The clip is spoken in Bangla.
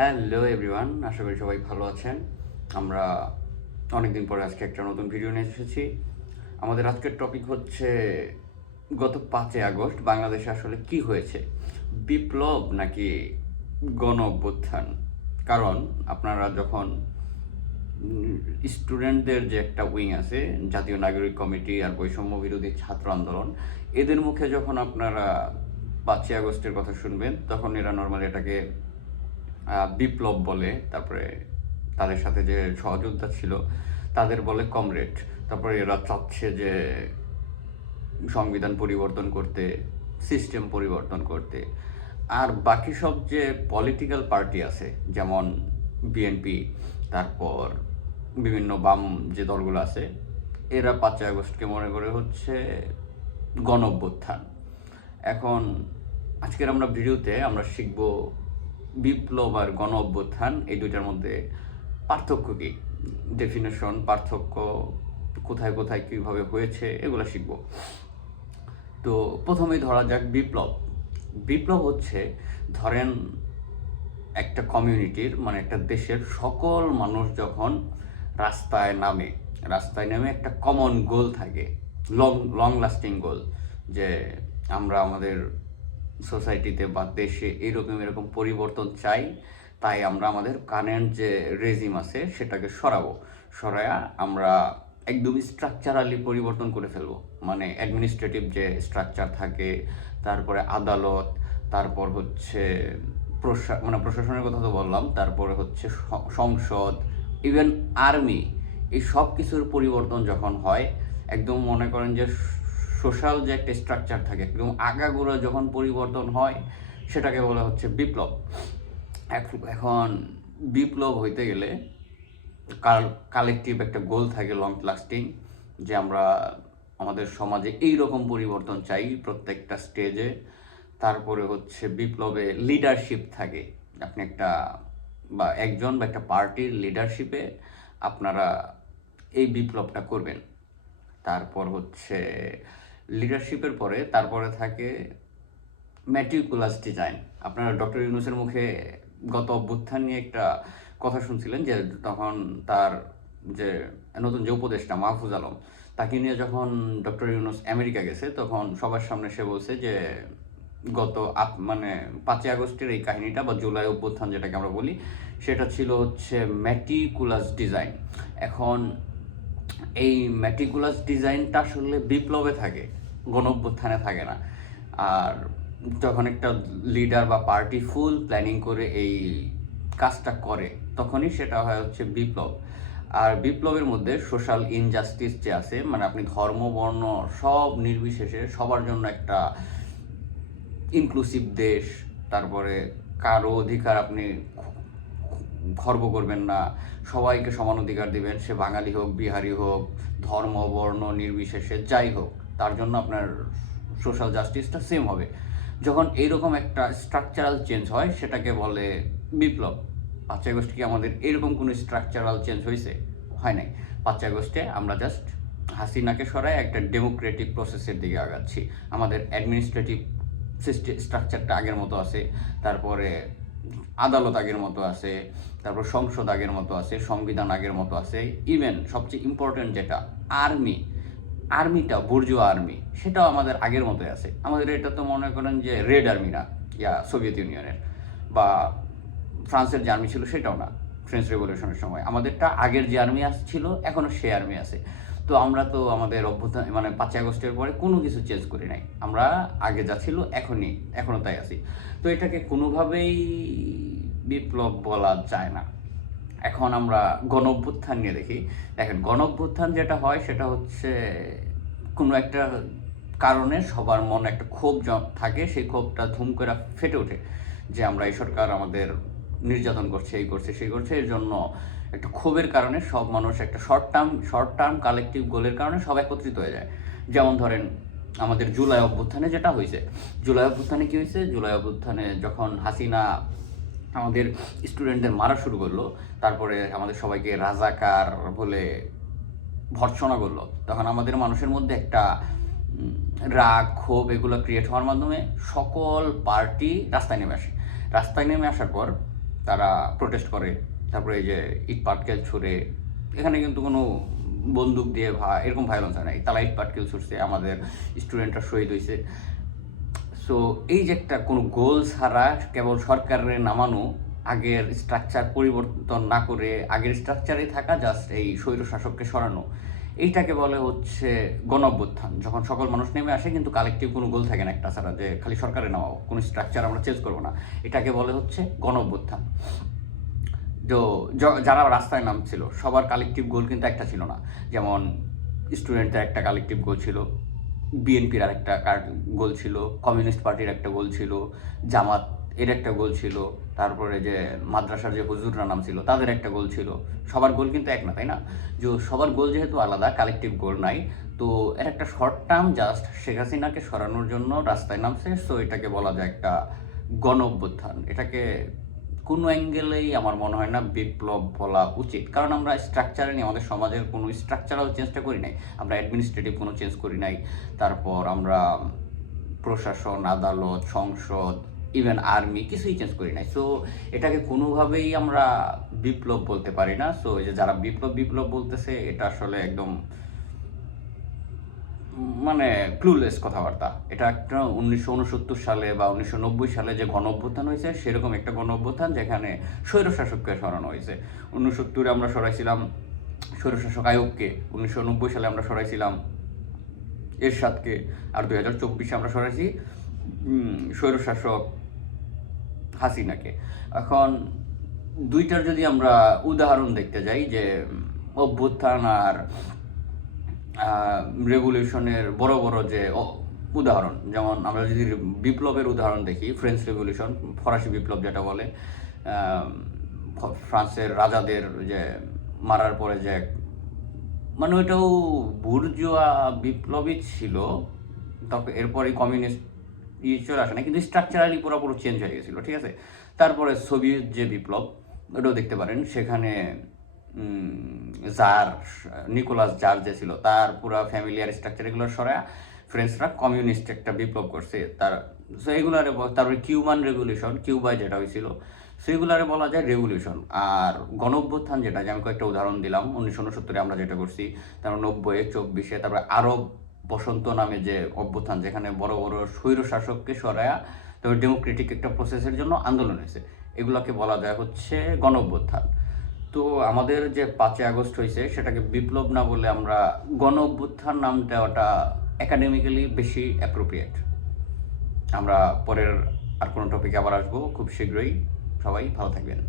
হ্যালো এভরিওয়ান, আশা করি সবাই ভালো আছেন। আমরা অনেকদিন পরে আজকে একটা নতুন ভিডিও নিয়ে এসেছি। আমাদের আজকের টপিক হচ্ছে গত 5ই আগস্ট বাংলাদেশে আসলে কি হয়েছে, বিপ্লব নাকি গণ অভ্যুত্থান। কারণ আপনারা যখন স্টুডেন্টদের যে একটা উইং আছে, জাতীয় নাগরিক কমিটি আর বৈষম্য বিরোধী ছাত্র আন্দোলন, এদের মুখে যখন আপনারা 5ই আগস্টের কথা শুনবেন, তখন এরা নর্মালি এটাকে বিপ্লব বলে। তারপরে তাদের সাথে যে সহযোদ্ধা ছিল তাদের বলে কমরেড। তারপরে এরা চাচ্ছে যে সংবিধান পরিবর্তন করতে, সিস্টেম পরিবর্তন করতে। আর বাকি সব যে পলিটিক্যাল পার্টি আছে, যেমন বিএনপি, তারপর বিভিন্ন বাম যে দলগুলো আছে, এরা 5ই আগস্টকে মনে করে হচ্ছে গণ অভ্যুত্থান। এখন আজকের আমরা ভিডিওতে আমরা শিখব বিপ্লব আর গণ অভ্যুত্থান এই দুইটার মধ্যে পার্থক্য কী, ডেফিনেশন, পার্থক্য কোথায় কোথায় কীভাবে হয়েছে, এগুলো শিখব। তো প্রথমেই ধরা যাক বিপ্লব। বিপ্লব হচ্ছে, ধরেন একটা কমিউনিটির মানে একটা দেশের সকল মানুষ যখন রাস্তায় নামে একটা কমন গোল থাকে, লং লাস্টিং গোল, যে আমরা আমাদের সোসাইটিতে বা দেশে এরকম পরিবর্তন চাই। তাই আমরা আমাদের কারেন্ট যে রেজিম আছে সেটাকে সরায়া আমরা একদমই স্ট্রাকচারালি পরিবর্তন করে ফেলবো। মানে অ্যাডমিনিস্ট্রেটিভ যে স্ট্রাকচার থাকে, তারপরে আদালত, তারপর হচ্ছে প্রশাসনের কথা তো বললাম, তারপরে হচ্ছে সংসদ, ইভেন আর্মি, এই সব কিছুর পরিবর্তন যখন হয়, একদম মনে করেন যে সোশ্যাল যে একটা স্ট্রাকচার থাকে, একদম আগাগোড়া যখন পরিবর্তন হয়, সেটাকে বলা হচ্ছে বিপ্লব। এখন বিপ্লব হইতে গেলে কালেকটিভ একটা গোল থাকে, লং লাস্টিং, যে আমরা আমাদের সমাজে এই রকম পরিবর্তন চাই প্রত্যেকটা স্টেজে। তারপরে হচ্ছে বিপ্লবে লিডারশিপ থাকে, আপনি একজন বা একটা পার্টির লিডারশিপে আপনারা এই বিপ্লবটা করবেন। তারপর হচ্ছে লিডারশিপের পরে তারপরে থাকে ম্যাটিকুলাস ডিজাইন। আপনারা ডক্টর ইউনূসের মুখে গত অভ্যুত্থান নিয়ে একটা কথা শুনছিলেন, যে তখন তার যে নতুন যে উপদেষ্টা মাহফুজ আলম, তাকে নিয়ে যখন ডক্টর ইউনূস আমেরিকা গেছে, তখন সবার সামনে সে বলছে যে গত 5ই আগস্টের এই কাহিনীটা বা জুলাই অভ্যুত্থান যেটাকে আমরা বলি, সেটা ছিল হচ্ছে ম্যাটিকুলাস ডিজাইন। এখন এই ম্যাটিকুলাস ডিজাইনটা আসলে বিপ্লবে থাকে, গণ অভ্যুত্থানে থাকে না। আর যখন একটা লিডার বা পার্টি ফুল প্ল্যানিং করে এই কাজটা করে, তখনই সেটা হয় হচ্ছে বিপ্লব। আর বিপ্লবের মধ্যে সোশ্যাল ইনজাস্টিস যে আছে, মানে আপনি ধর্ম বর্ণ সব নির্বিশেষে সবার জন্য একটা ইনক্লুসিভ দেশ, তারপরে কারো অধিকার আপনি খর্ব করবেন না, সবাইকে সমান অধিকার দিবেন, সে বাঙালি হোক, বিহারি হোক, ধর্ম বর্ণ নির্বিশেষে যাই হোক, তার জন্য আপনার সোশ্যাল জাস্টিসটা সেম হবে। যখন এইরকম একটা স্ট্রাকচারাল চেঞ্জ হয়, সেটাকে বলে বিপ্লব। 5ই আগস্টে কি আমাদের এরকম কোনো স্ট্রাকচারাল চেঞ্জ হয়েছে? হয় নাই। 5ই আগস্টে আমরা জাস্ট হাসিনাকে সরায় একটা ডেমোক্রেটিক প্রসেসের দিকে আগাচ্ছি। আমাদের অ্যাডমিনিস্ট্রেটিভ স্ট্রাকচারটা আগের মতো আছে, তারপরে আদালত আগের মতো আছে, তারপর সংসদ আগের মতো আছে, সংবিধান আগের মতো আছে। ইভেন সবচেয়ে ইম্পর্টেন্ট যেটা আর্মিটা বুর্জোয়া আর্মি, সেটাও আমাদের আগের মতোই আছে। আমাদের এটা তো মনে করেন যে রেড আর্মি না, সোভিয়েত ইউনিয়নের বা ফ্রান্সের যে আর্মি ছিল সেটাও না, ফ্রেঞ্চ রেভলিউশনের সময়। আমাদেরটা আগের যে আর্মি ছিল এখনও সে আর্মি আছে। তো আমরা তো আমাদের অভ্যুত্থান 5ই আগস্টের পরে কোনো কিছু চেঞ্জ করি নাই, আমরা আগে যা ছিল এখনও তাই আছি। তো এটাকে কোনোভাবেই বিপ্লব বলা যায় না। এখন আমরা গণ অভ্যুত্থান নিয়ে দেখি। দেখেন, গণ অভ্যুত্থান যেটা হয় সেটা হচ্ছে কোনো একটা কারণে সবার মনে একটা ক্ষোভ থাকে, সেই ক্ষোভটা ধুম করে ফেটে ওঠে, যে আমরা এই সরকার আমাদের নির্যাতন করছে, এই করছে সেই করছে। এর জন্য একটা ক্ষোভের কারণে সব মানুষ একটা শর্ট টার্ম কালেকটিভ গোলের কারণে সব একত্রিত হয়ে যায়। যেমন ধরেন আমাদের জুলাই অভ্যুত্থানে যেটা হয়েছে, জুলাই অভ্যুত্থানে কী হয়েছে, জুলাই অভ্যুত্থানে যখন হাসিনা আমাদের স্টুডেন্টদের মারা শুরু করলো, তারপরে আমাদের সবাইকে রাজাকার বলে ভর্ৎসনা করলো, তখন আমাদের মানুষের মধ্যে একটা রাগ, ক্ষোভ এগুলো ক্রিয়েট হওয়ার মাধ্যমে সকল পার্টি রাস্তায় নেমে আসার পর তারা প্রোটেস্ট করে, তারপরে এই যে ইট পাটকেল ছুঁড়ে, এখানে কিন্তু কোনো বন্দুক দিয়ে এরকম ভায়োলেন্স হয় নাই, তারা ইট পাটকেল ছুটছে, আমাদের স্টুডেন্টরা শহীদ হয়েছে। সো এই যে একটা কোনো গোল ছাড়া কেবল সরকারের নামানো, আগের স্ট্রাকচার পরিবর্তন না করে আগের স্ট্রাকচারে থাকা, জাস্ট এই স্বৈর শাসককে সরানো, এইটাকে বলে হচ্ছে গণ অভ্যুত্থান। যখন সকল মানুষ নেমে আসে কিন্তু কালেকটিভ কোনো গোল থাকে না একটা ছাড়া, যে খালি সরকারে নামাবো, কোনো স্ট্রাকচার আমরা চেঞ্জ করবো না, এটাকে বলে হচ্ছে গণ অভ্যুত্থান। তো যারা রাস্তায় নামছিল সবার কালেকটিভ গোল কিন্তু একটা ছিল না। যেমন স্টুডেন্টদের একটা কালেকটিভ গোল ছিল, বিএনপির আর একটা গোল ছিল, কমিউনিস্ট পার্টির একটা গোল ছিল, জামাত এর একটা গোল ছিল, তারপরে যে মাদ্রাসার যে হুজুররা নাম ছিল তাদের একটা গোল ছিল। সবার গোল কিন্তু এক না, তাই না? যে সবার গোল যেহেতু আলাদা, কালেকটিভ গোল নাই, তো এর একটা শর্ট টার্ম জাস্ট শেখ হাসিনাকে সরানোর জন্য রাস্তায় নামছে। সো এটাকে বলা যায় একটা গণ অভ্যুত্থান। এটাকে কোনো অ্যাঙ্গেলেই আমার মনে হয় না বিপ্লব বলা উচিত, কারণ আমরা স্ট্রাকচারে নিয়ে আমাদের সমাজের কোনো স্ট্রাকচারাল চেঞ্জটা করি নাই, আমরা অ্যাডমিনিস্ট্রেটিভ কোনো চেঞ্জ করি নাই, তারপর আমরা প্রশাসন, আদালত, সংসদ, ইভেন আর্মি কিছুই চেঞ্জ করি নাই। সো এটাকে কোনোভাবেই আমরা বিপ্লব বলতে পারি না। সো এই যে যারা বিপ্লব বিপ্লব বলতেছে, এটা আসলে একদম মানে ক্লুলেস কথাবার্তা। এটা একটা 1969 সালে বা 1990 সালে যে গণ অভ্যুত্থান হয়েছে সেরকম একটা গণ অভ্যুত্থান, যেখানে স্বৈরশাসককে সরানো হয়েছে। 1970-এ আমরা সরাইছিলাম স্বৈরশাসক আইয়ুবকে, 1990 সালে আমরা সরাইছিলাম এরশাদকে, আর 2024-এ আমরা সরাইছি স্বৈরশাসক হাসিনাকে। এখন দুইটার যদি আমরা উদাহরণ দেখতে যাই, যে অভ্যুত্থান আর রেভলিউশনের বড় বড় যে উদাহরণ, যেমন আমরা যদি বিপ্লবের উদাহরণ দেখি, ফ্রেঞ্চ রেভলিউশন, ফরাসি বিপ্লব যেটা বলে, ফ্রান্সের রাজাদের যে মারার পরে যে, মানে ওইটাও বুর্জোয়া বিপ্লবই ছিল, তবে এরপরে কমিউনিস্ট চলে আসে না, কিন্তু স্ট্রাকচারালি পুরোপুরি চেঞ্জ হয়ে গেছিলো, ঠিক আছে। তারপরে সোভিয়েত যে বিপ্লব, ওটাও দেখতে পারেন, সেখানে জার নিকোলাস জার যে ছিল তার পুরো ফ্যামিলিয়ার স্ট্রাকচার এগুলো সরায় ফ্রেঞ্চরা কমিউনিস্ট একটা বিপ্লব করছে। এগুলারে তারপরে কিউবান রেভলিউশন, কিউবায় যেটা হয়েছিল, সেগুলারে বলা যায় রেভলিউশন। আর গণ অভ্যুত্থান যেটা, যে আমি কয়েকটা উদাহরণ দিলাম, 1969-এ আমরা যেটা করছি, তারপর 90-এ, 24-এ, তারপরে আরব বসন্ত নামে যে অভ্যুত্থান, যেখানে বড় বড় স্বৈর শাসককে সরায়া তবে ডেমোক্রেটিক একটা প্রসেসের জন্য আন্দোলন হয়েছে, এগুলোকে বলা যায় হচ্ছে গণ অভ্যুত্থান। তো আমাদের যে 5ই আগস্ট হয়েছে সেটাকে বিপ্লব না বলে আমরা গণ অভ্যুত্থান নাম দেওয়াটা একাডেমিক্যালি বেশি অ্যাপ্রোপ্রিয়েট। আমরা পরের আর কোনো টপিকে আবার আসবো খুব শীঘ্রই। সবাই ভালো থাকবেন।